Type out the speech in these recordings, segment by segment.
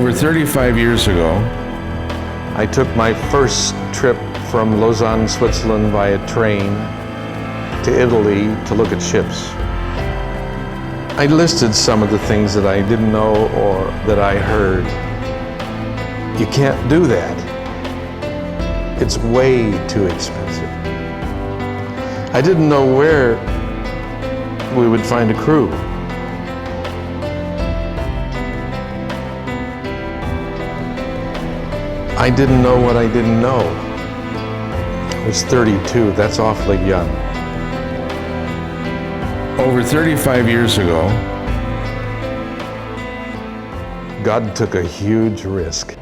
Over 35 years ago, I took my first trip from Lausanne, Switzerland via train to Italy to look at ships. I listed some of the things that I didn't know or that I heard. You can't do that. It's way too expensive. I didn't know where we would find a crew. I didn't know what I didn't know. I was 32, that's awfully young. over 35 years ago, God took a huge risk.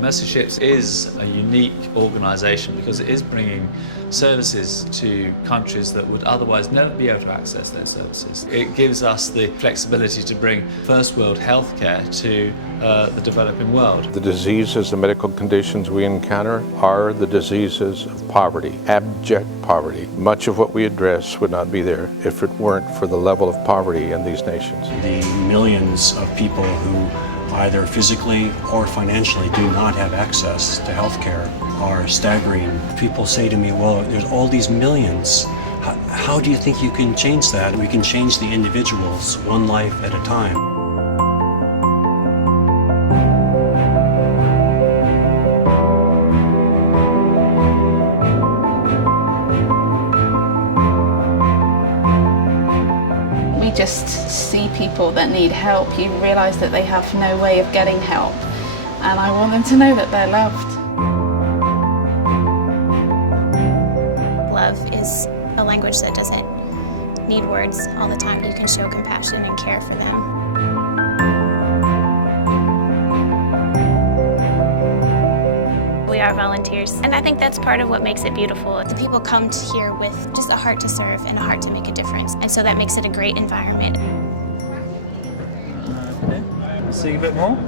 Mercy Ships is a unique organisation because it is bringing services to countries that would otherwise never be able to access those services. It gives us the flexibility to bring first world healthcare to the developing world. The diseases, the medical conditions we encounter are the diseases of poverty, abject poverty. Much of what we address would not be there if it weren't for the level of poverty in these nations. The millions of people who either physically or financially do not have access to health care are staggering. People say to me, well, there's all these millions. How do you think you can change that? We can change the individuals one life at a time. We just see people that need help. You realise that they have no way of getting help, and I want them to know that they're loved. Love is a language that doesn't need words all the time. You can show compassion and care for them. We are volunteers, and I think that's part of what makes it beautiful. The people come here with just a heart to serve and a heart to make a difference, and so that makes it a great environment. Okay. See a bit more?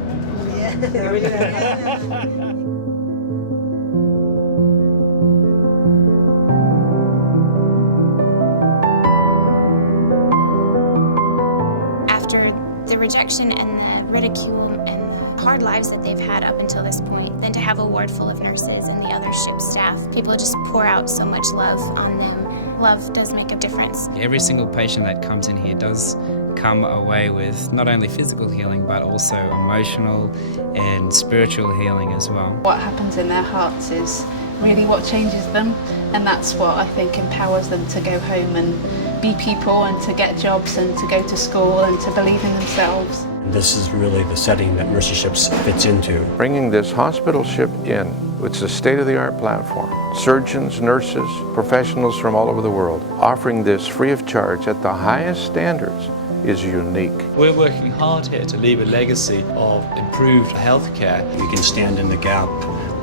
After the rejection and the ridicule and the hard lives that they've had up until this point, then to have a ward full of nurses and the other ship staff, people just pour out so much love on them. Love does make a difference. Every single patient that comes in here does come away with not only physical healing but also emotional and spiritual healing as well. What happens in their hearts is really what changes them, and that's what I think empowers them to go home and be people and to get jobs and to go to school and to believe in themselves. This is really the setting that Mercy Ships fits into. Bringing this hospital ship in, it's a state-of-the-art platform. Surgeons, nurses, professionals from all over the world, offering this free of charge at the highest standards is unique. We're working hard here to leave a legacy of improved healthcare. We can stand in the gap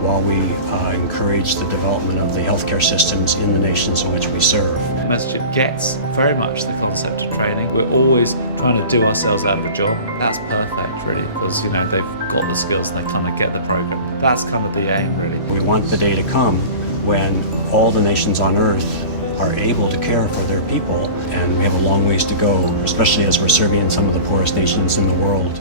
while we encourage the development of the healthcare systems in the nations in which we serve. Mercy Ship gets very much the concept of training. We're always trying to do ourselves out of a job. That's perfect, really, because they've got the skills and they kind of get the program. That's kind of the aim, really. We want the day to come when all the nations on earth are able to care for their people, and we have a long ways to go, especially as we're serving in some of the poorest nations in the world.